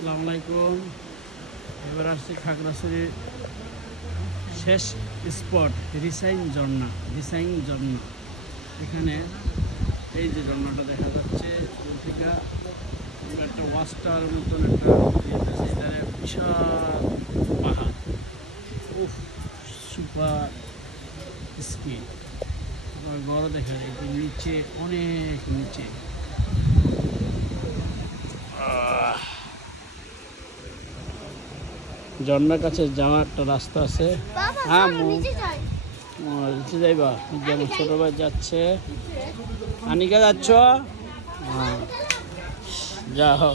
আসসালামু আলাইকুম। এবার আসছি খাগড়াছড়ির শেষ স্পট রিসাইন ঝর্ণা। এখানে এই যে ঝর্ণাটা দেখা যাচ্ছে দূর থেকে একটা ওয়াচ টাওয়ারের মতন একটা এটার বিশাল পাহাড়। উফ, সুপার স্কিন বড় দেখা যায় নিচে, অনেক নিচে। ঝর্ণার কাছে যাওয়া একটা রাস্তা আছে। হ্যাঁ, নিচে যাইবা, যেমন ছোট ভাই যাচ্ছে। আনিকা যাচ্ছ? হ্যাঁ, যাও।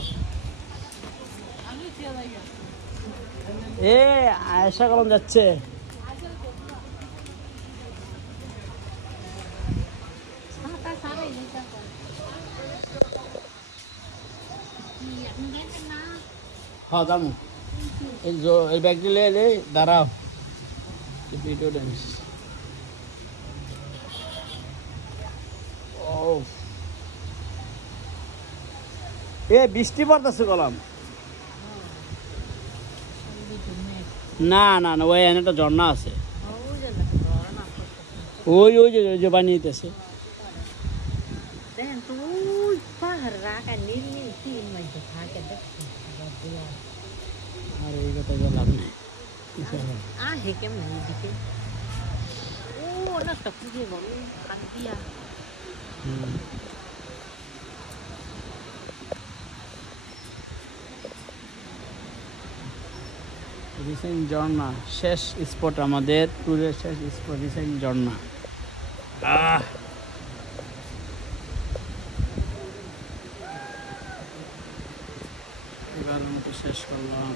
আয়েশা কলম যাচ্ছে। হ্যাঁ, যাবো। এই ব্যাগটি এলে দাঁড়াও, ভিডিও ড্যান্স। বৃষ্টি পড়তেছে কলাম। না না না, ওই একটা ঝর্ণা আছে, ওই ওই যে বানিয়েছে। আর এই কথা লাভ নেই। রিসাইন ঝর্ণা শেষ স্পট, আমাদের ট্যুরের শেষ স্পট রিসাইন ঝর্ণা। এবার মতো শেষ করলাম।